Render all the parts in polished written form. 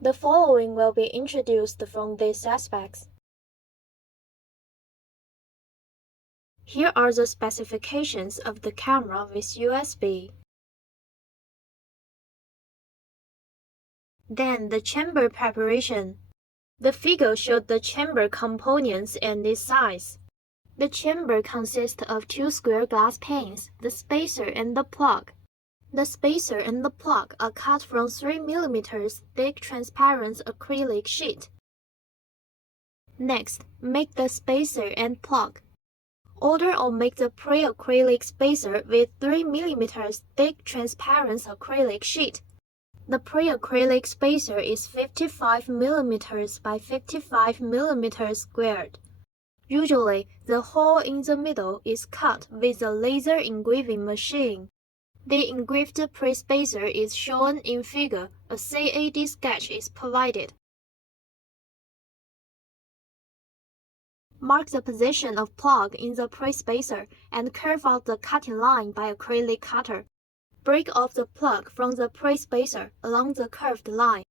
The following will be introduced from these aspects. Here are the specifications of the camera with USB. Then the chamber preparation. The figure showed the chamber components and its size. The chamber consists of two square glass panes, the spacer and the plug. The spacer and the plug are cut from 3 mm thick transparent acrylic sheet. Next, make the spacer and plug. Order or make the pre-acrylic spacer with 3 mm thick transparent acrylic sheet. The pre-acrylic spacer is 55 mm by 55 mm squared. Usually, the hole in the middle is cut with a laser engraving machine. The engraved pre-spacer is shown in figure. A CAD sketch is provided. Mark the position of plug in the pre-spacer and curve out the cutting line by acrylic cutter. Break off the plug from the pre-spacer along the curved line.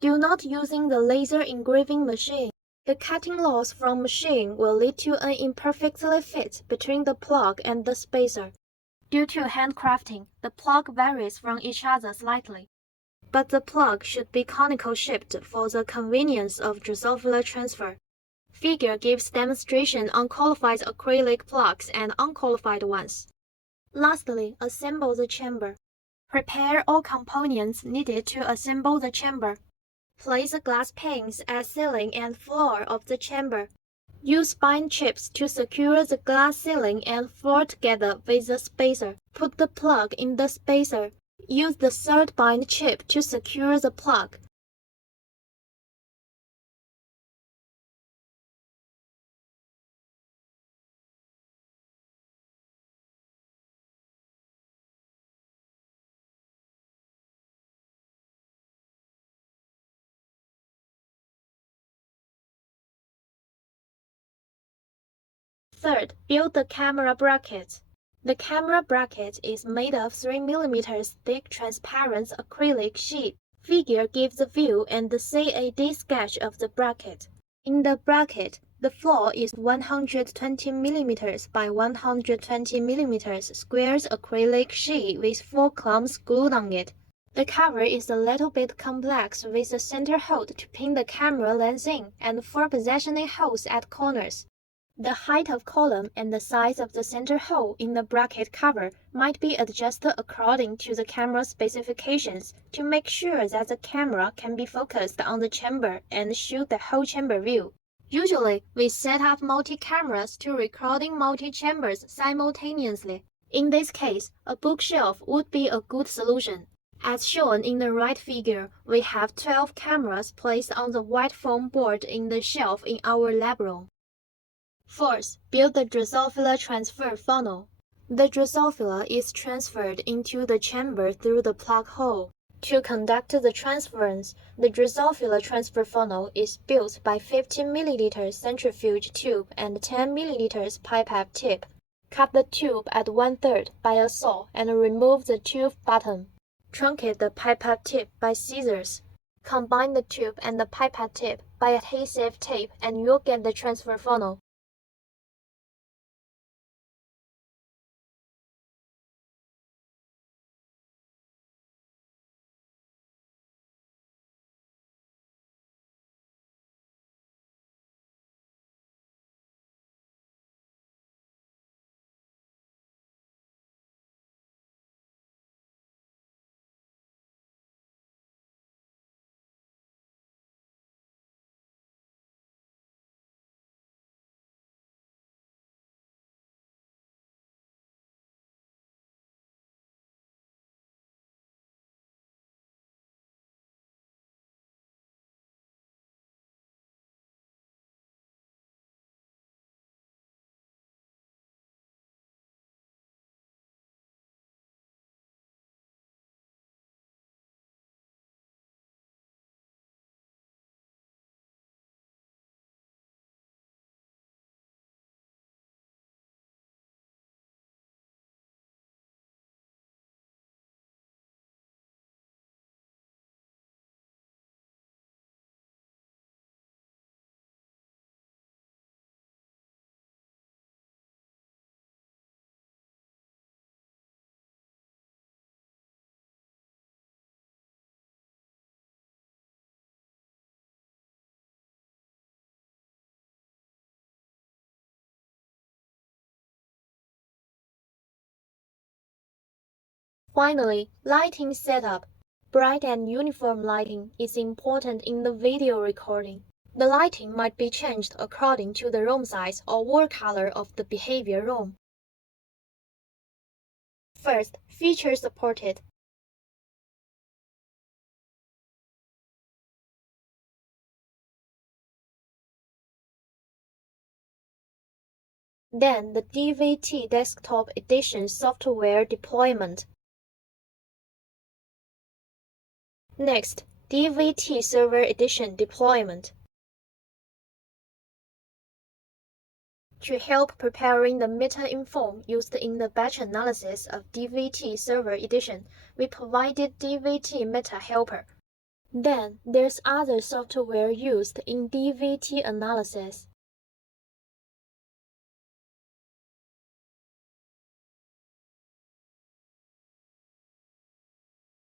Do not using the laser engraving machine. The cutting loss from machine will lead to an imperfectly fit between the plug and the spacer. Due to handcrafting, the plug varies from each other slightly. But the plug should be conical shaped for the convenience of Drosophila transfer. Figure gives demonstration on qualified acrylic plugs and unqualified ones. Lastly, assemble the chamber. Prepare all components needed to assemble the chamber. Place the glass panes at ceiling and floor of the chamber. Use spine chips to secure the glass ceiling and floor together with the spacer. Put the plug in the spacer. Use the third bind chip to secure the plug. Third, build the camera bracket. The camera bracket is made of 3 mm thick transparent acrylic sheet. Figure gives the view and the CAD sketch of the bracket. In the bracket, the floor is 120 mm by 120 mm squares acrylic sheet with 4 clumps glued on it. The cover is a little bit complex with a center hold to pin the camera lens in and 4 positioning holes at corners. The height of column and the size of the center hole in the bracket cover might be adjusted according to the camera specifications to make sure that the camera can be focused on the chamber and shoot the whole chamber view. Usually, we set up multi-cameras to recording multi-chambers simultaneously. In this case, a bookshelf would be a good solution. As shown in the right figure, we have 12 cameras placed on the white foam board in the shelf in our lab room. Fourth, build the Drosophila transfer funnel. The Drosophila is transferred into the chamber through the plug hole. To conduct the transference, the Drosophila transfer funnel is built by 15 ml centrifuge tube and 10 ml pipette tip. Cut the tube at 1/3 by a saw and remove the tube bottom. Truncate the pipette tip by scissors. Combine the tube and the pipette tip by adhesive tape and you'll get the transfer funnel. Finally, lighting setup. Bright and uniform lighting is important in the video recording. The lighting might be changed according to the room size or wall color of the behavior room. First, feature supported. Then the DVT Desktop Edition software deployment. Next, DVT Server Edition deployment. To help preparing the meta-info used in the batch analysis of DVT Server Edition, we provided DVT Meta Helper. Then, there's other software used in DVT analysis.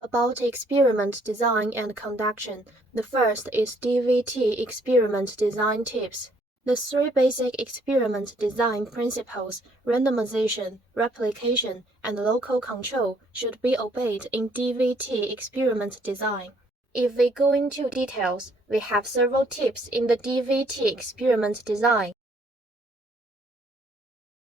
About experiment design and conduction, the first is DVT experiment design tips. The three basic experiment design principles, randomization, replication, and local control, should be obeyed in DVT experiment design. If we go into details, we have several tips in the DVT experiment design.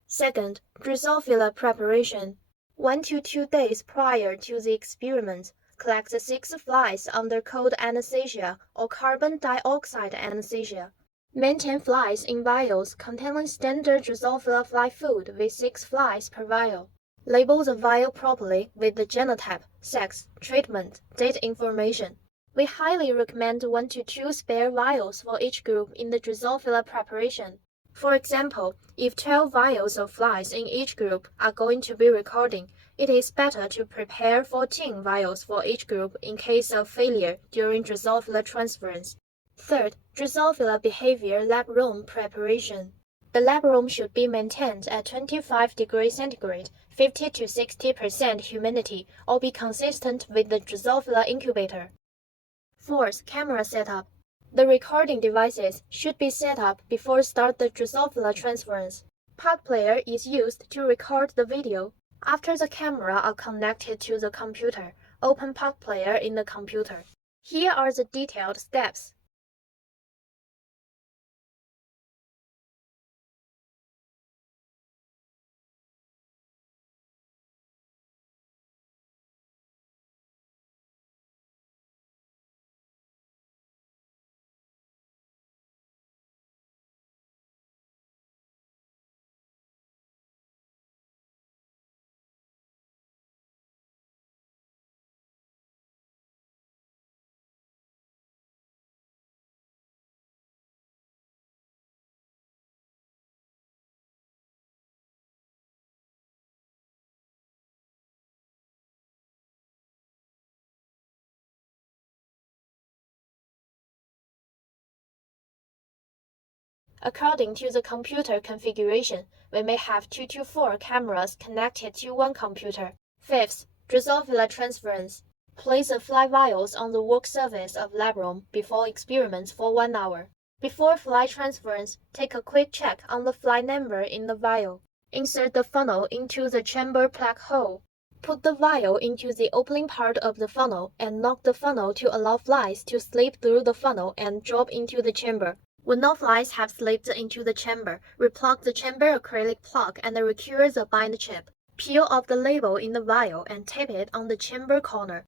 Second, Drosophila preparation. 1 to 2 days prior to the experiment, collect 6 flies under cold anesthesia or carbon dioxide anesthesia. Maintain flies in vials containing standard Drosophila fly food with 6 flies per vial. Label the vial properly with the genotype, sex, treatment, date information. We highly recommend 1 to 2 spare vials for each group in the Drosophila preparation. For example, if 12 vials of flies in each group are going to be recording, it is better to prepare 14 vials for each group in case of failure during Drosophila transference. Third, Drosophila behavior lab room preparation. The lab room should be maintained at 25 degrees centigrade, 50 to 60% humidity, or be consistent with the Drosophila incubator. Fourth, camera setup. The recording devices should be set up before start the Drosophila transference. Pod player is used to record the video. After the camera are connected to the computer, open pod player in the computer. Here are the detailed steps. According to the computer configuration, we may have 2 to 4 cameras connected to one computer. Fifth, Drosophila transference. Place the fly vials on the work surface of lab room before experiments for 1 hour. Before fly transference, take a quick check on the fly number in the vial. Insert the funnel into the chamber plug hole. Put the vial into the opening part of the funnel and knock the funnel to allow flies to slip through the funnel and drop into the chamber. When no flies have slipped into the chamber, replug the chamber acrylic plug and recure the bind chip. Peel off the label in the vial and tape it on the chamber corner.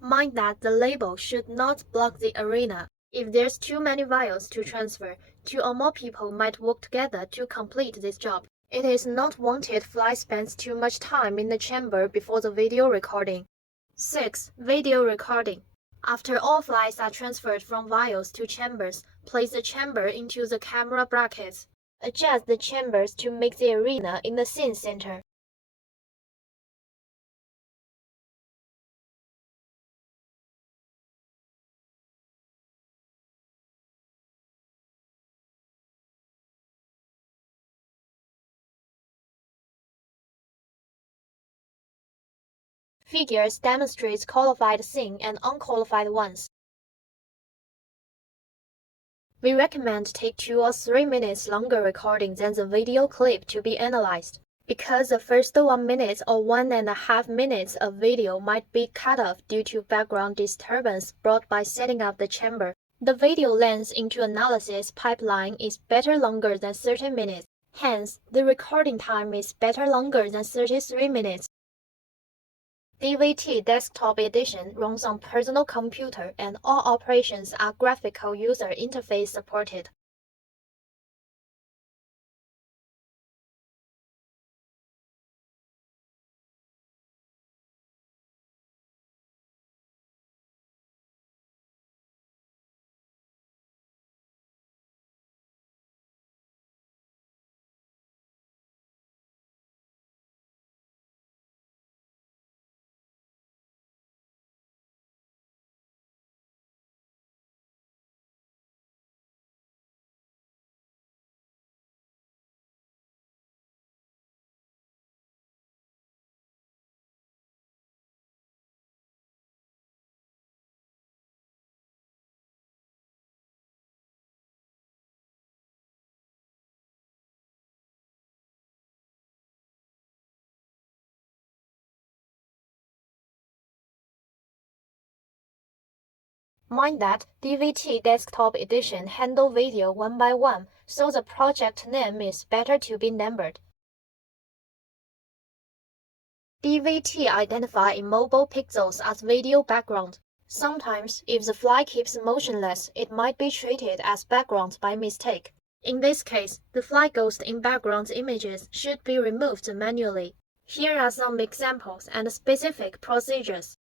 Mind that the label should not block the arena. If there's too many vials to transfer, 2 or more people might work together to complete this job. It is not wanted fly spends too much time in the chamber before the video recording. 6. Video recording. After all flies are transferred from vials to chambers, place the chamber into the camera brackets. Adjust the chambers to make the arena in the scene center. Figures demonstrates qualified scene and unqualified ones. We recommend take 2 or 3 minutes longer recording than the video clip to be analyzed, because the first 1 minute or 1.5 minutes of video might be cut off due to background disturbance brought by setting up the chamber. The video length into analysis pipeline is better longer than 30 minutes, hence, the recording time is better longer than 33 minutes. DVT Desktop Edition runs on personal computer and all operations are graphical user interface supported. Mind that DVT Desktop Edition handle video one by one, so the project name is better to be numbered. DVT identify immobile pixels as video background. Sometimes, if the fly keeps motionless, it might be treated as background by mistake. In this case, the fly ghost in background images should be removed manually. Here are some examples and specific procedures.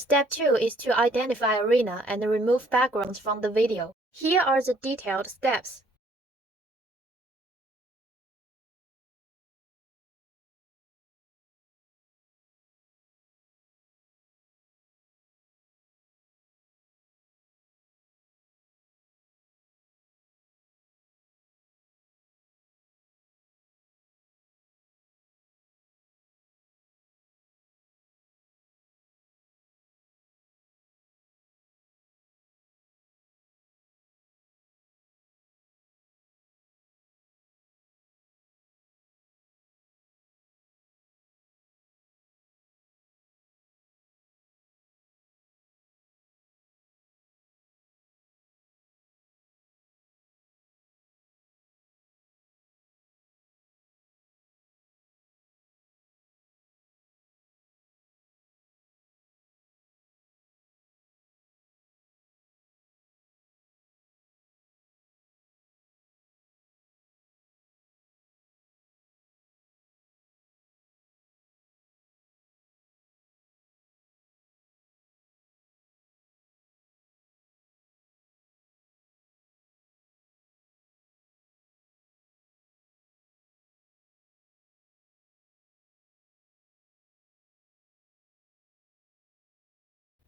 Step 2 is to identify arena and remove backgrounds from the video. Here are the detailed steps.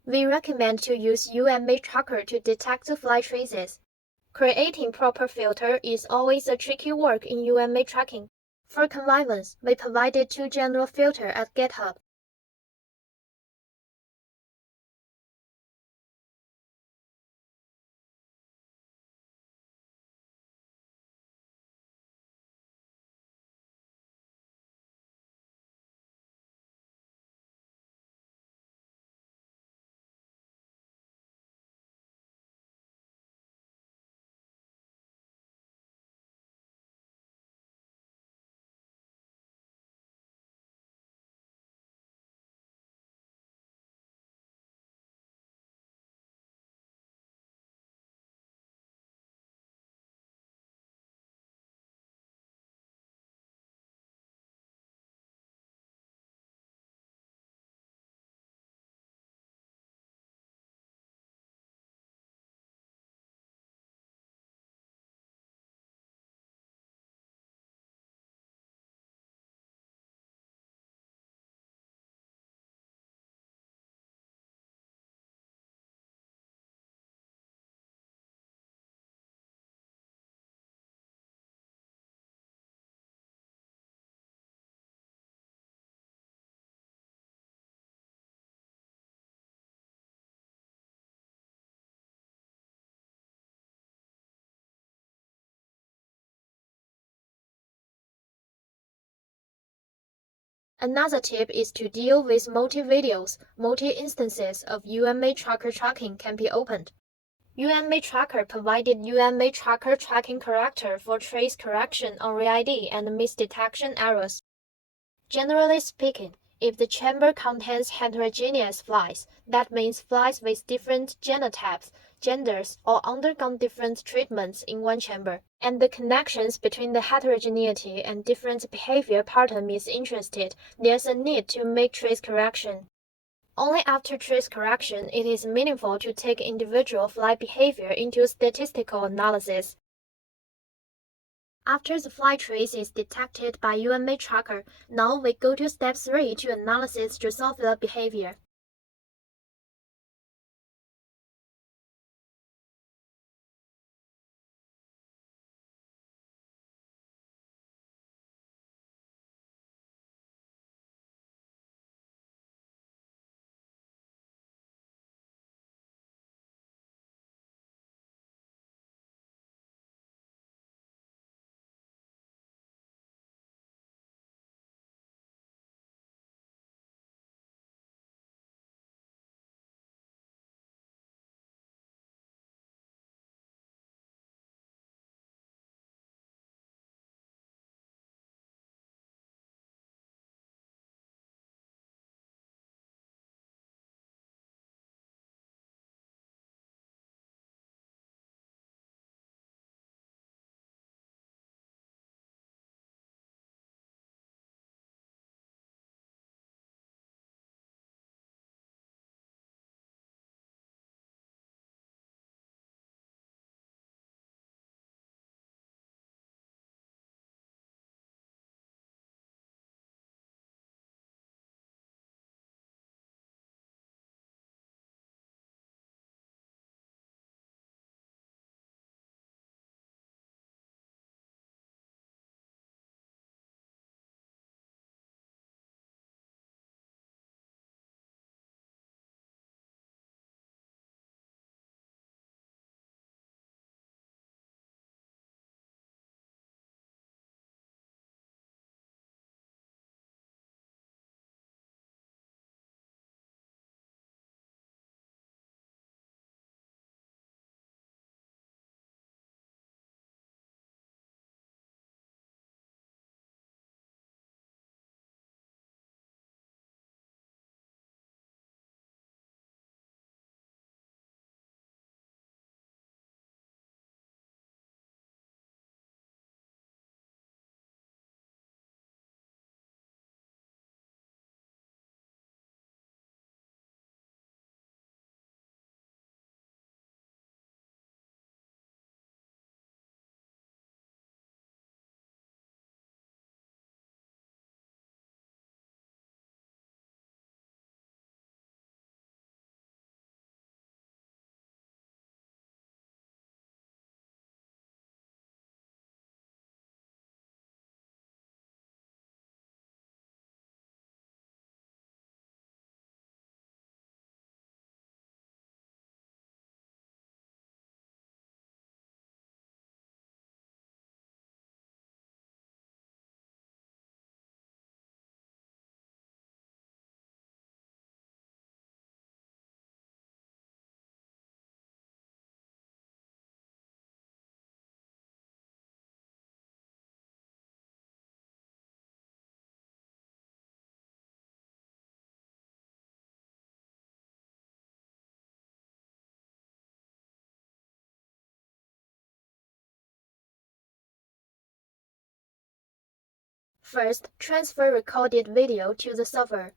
We recommend to use UMA tracker to detect the fly traces. Creating proper filter is always a tricky work in UMA tracking. For convenience, we provided 2 general filters at GitHub. Another tip is to deal with multi-videos. Multi-instances of UMA tracker tracking can be opened. UMA tracker provided UMA tracker tracking character for trace correction on re-ID and misdetection errors. Generally speaking, if the chamber contains heterogeneous flies, that means flies with different genotypes, genders, or undergone different treatments in one chamber, and the connections between the heterogeneity and different behavior pattern is interested, there's a need to make trace correction. Only after trace correction it is meaningful to take individual fly behavior into statistical analysis. After the fly trace is detected by UMA tracker, now we go to step 3 to analyze Drosophila behavior. First, transfer recorded video to the server.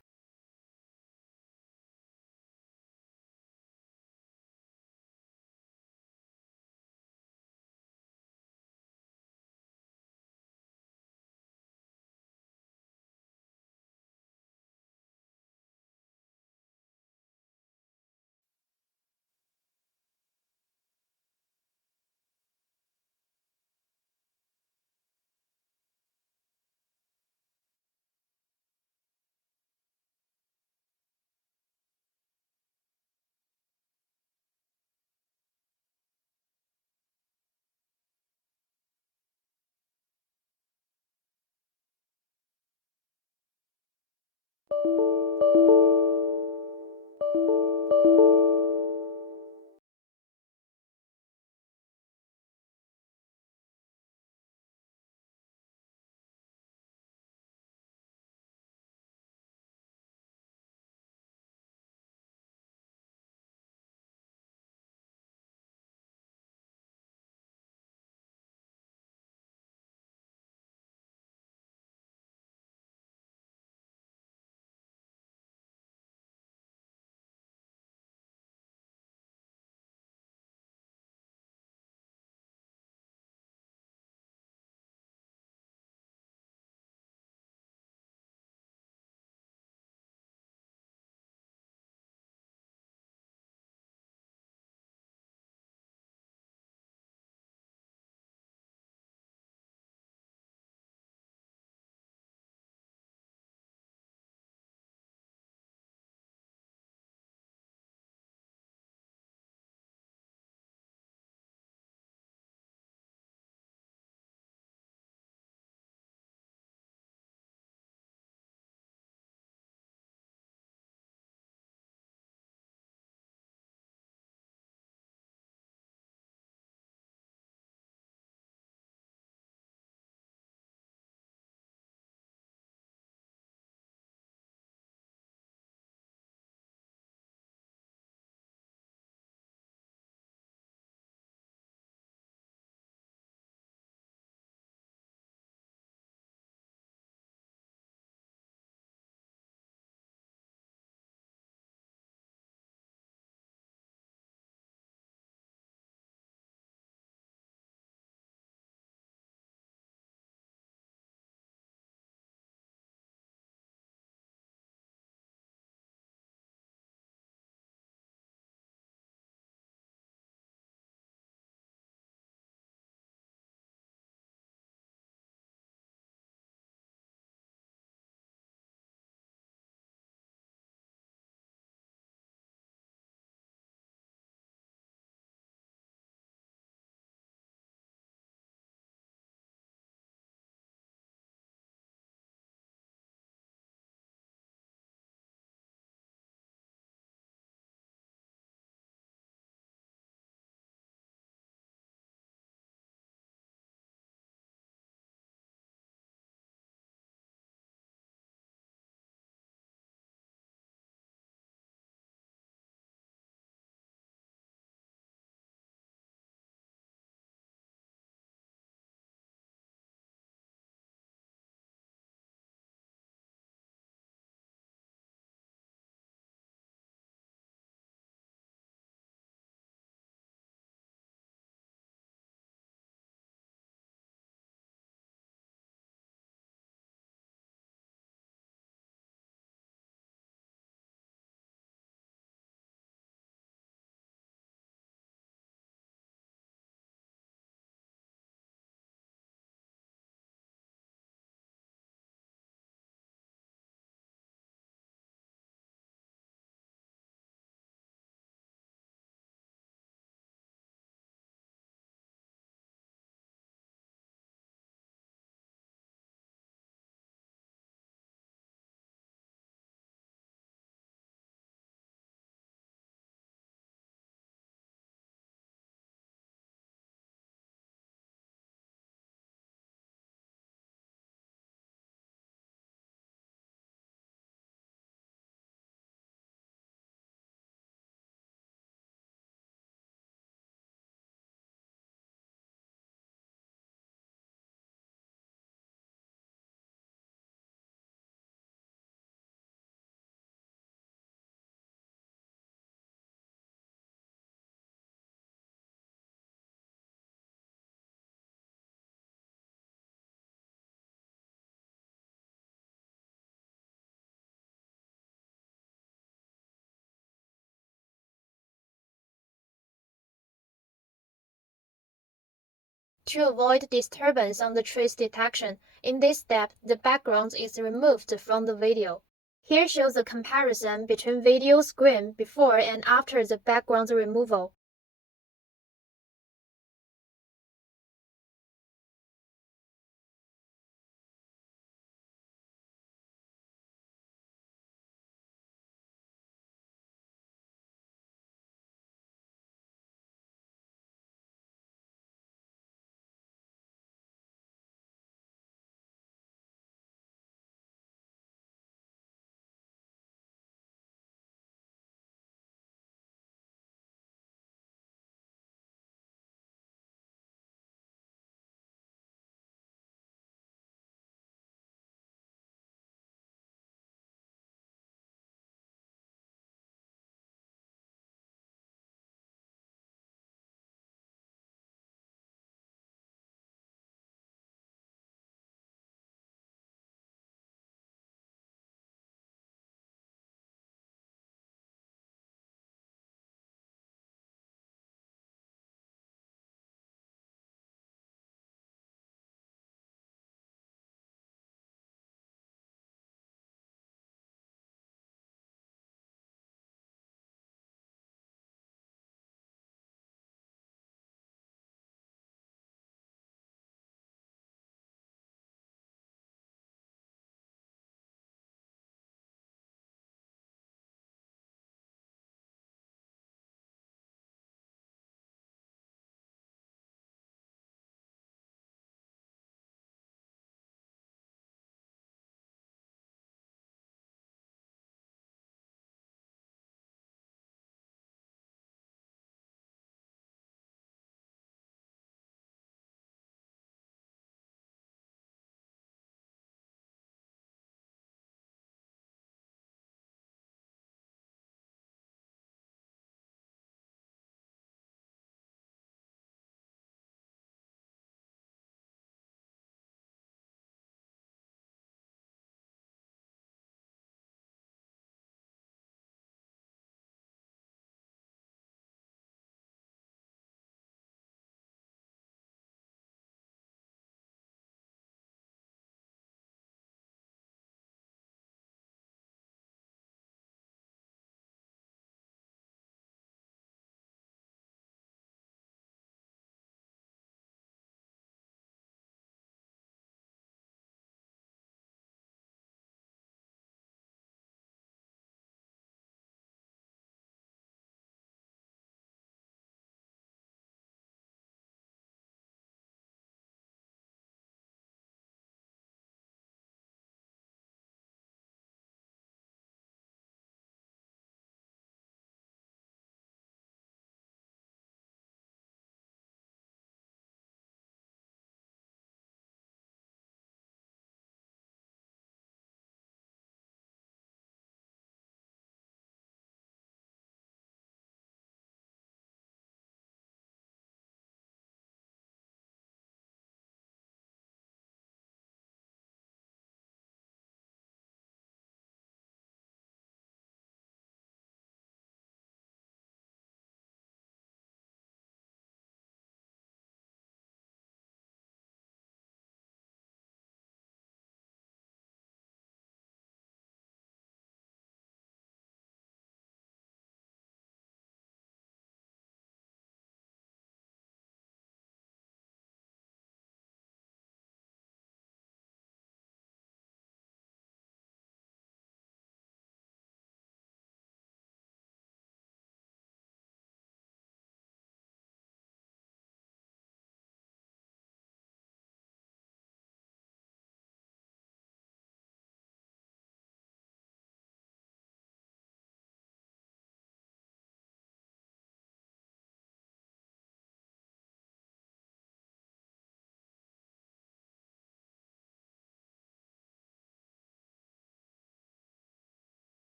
To avoid disturbance on the trace detection, in this step, the background is removed from the video. Here shows a comparison between video screen before and after the background removal.